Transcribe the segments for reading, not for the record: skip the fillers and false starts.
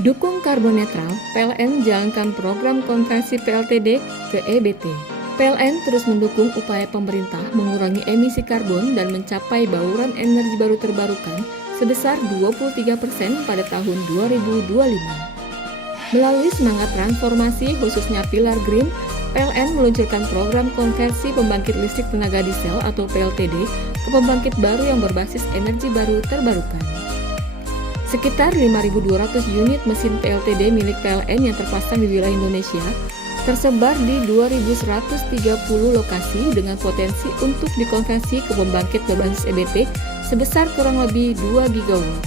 Dukung karbon netral, PLN jalankan program konversi PLTD ke EBT. PLN terus mendukung upaya pemerintah mengurangi emisi karbon dan mencapai bauran energi baru terbarukan sebesar 23% pada tahun 2025. Melalui semangat transformasi khususnya Pilar Green, PLN meluncurkan program konversi pembangkit listrik tenaga diesel atau PLTD ke pembangkit baru yang berbasis energi baru terbarukan. Sekitar 5.200 unit mesin PLTD milik PLN yang terpasang di wilayah Indonesia tersebar di 2.130 lokasi dengan potensi untuk dikonversi ke pembangkit berbasis EBT sebesar kurang lebih 2 gigawatt.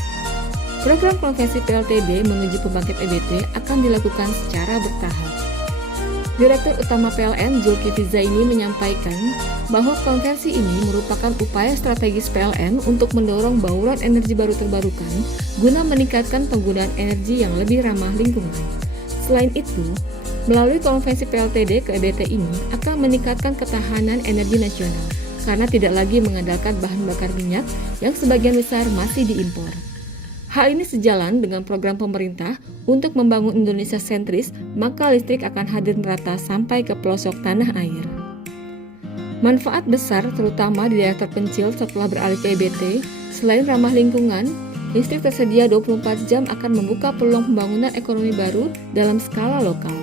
Program konversi PLTD menuju pembangkit EBT akan dilakukan secara bertahap. Direktur Utama PLN Zulkifli Zaini menyampaikan bahwa konversi ini merupakan upaya strategis PLN untuk mendorong bauran energi baru terbarukan guna meningkatkan penggunaan energi yang lebih ramah lingkungan. Selain itu, melalui konversi PLTD ke EBT ini akan meningkatkan ketahanan energi nasional karena tidak lagi mengandalkan bahan bakar minyak yang sebagian besar masih diimpor. Hal ini sejalan dengan program pemerintah untuk membangun Indonesia sentris, maka listrik akan hadir merata sampai ke pelosok tanah air. Manfaat besar terutama di daerah terpencil setelah beralih ke EBT, selain ramah lingkungan, listrik tersedia 24 jam akan membuka peluang pembangunan ekonomi baru dalam skala lokal.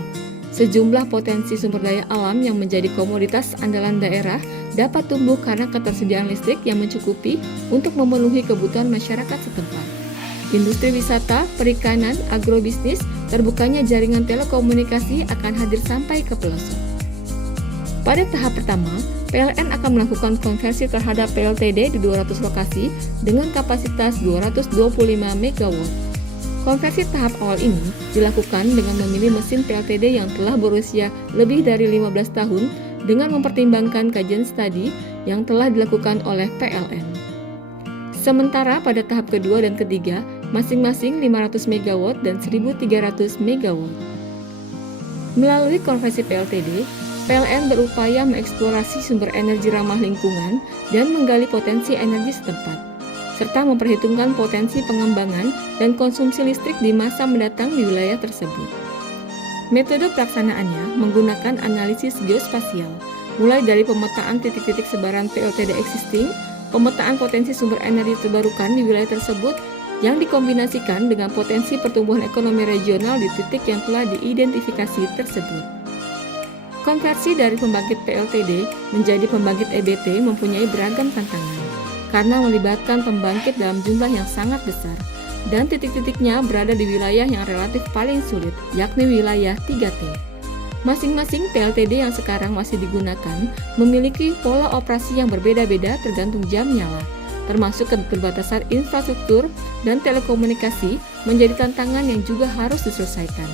Sejumlah potensi sumber daya alam yang menjadi komoditas andalan daerah dapat tumbuh karena ketersediaan listrik yang mencukupi untuk memenuhi kebutuhan masyarakat setempat. Industri wisata, perikanan, agrobisnis, terbukanya jaringan telekomunikasi akan hadir sampai ke pelosok. Pada tahap pertama, PLN akan melakukan konversi terhadap PLTD di 200 lokasi dengan kapasitas 225 MW. Konversi tahap awal ini dilakukan dengan memilih mesin PLTD yang telah berusia lebih dari 15 tahun dengan mempertimbangkan kajian studi yang telah dilakukan oleh PLN. Sementara pada tahap kedua dan ketiga, masing-masing 500 MW dan 1.300 MW. Melalui konversi PLTD, PLN berupaya mengeksplorasi sumber energi ramah lingkungan dan menggali potensi energi setempat, serta memperhitungkan potensi pengembangan dan konsumsi listrik di masa mendatang di wilayah tersebut. Metode pelaksanaannya menggunakan analisis geospasial, mulai dari pemetaan titik-titik sebaran PLTD existing, pemetaan potensi sumber energi terbarukan di wilayah tersebut yang dikombinasikan dengan potensi pertumbuhan ekonomi regional di titik yang telah diidentifikasi tersebut. Konversi dari pembangkit PLTD menjadi pembangkit EBT mempunyai beragam tantangan karena melibatkan pembangkit dalam jumlah yang sangat besar dan titik-titiknya berada di wilayah yang relatif paling sulit, yakni wilayah 3T. Masing-masing PLTD yang sekarang masih digunakan memiliki pola operasi yang berbeda-beda tergantung jam nyala, termasuk keterbatasan infrastruktur dan telekomunikasi menjadi tantangan yang juga harus diselesaikan.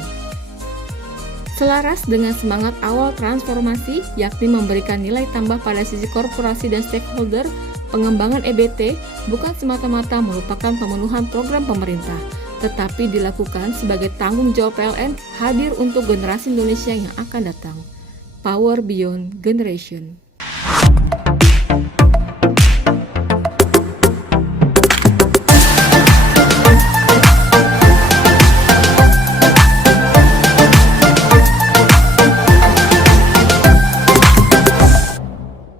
Selaras dengan semangat awal transformasi, yakni memberikan nilai tambah pada sisi korporasi dan stakeholder, pengembangan EBT bukan semata-mata merupakan pemenuhan program pemerintah, tetapi dilakukan sebagai tanggung jawab PLN hadir untuk generasi Indonesia yang akan datang. Power Beyond Generation.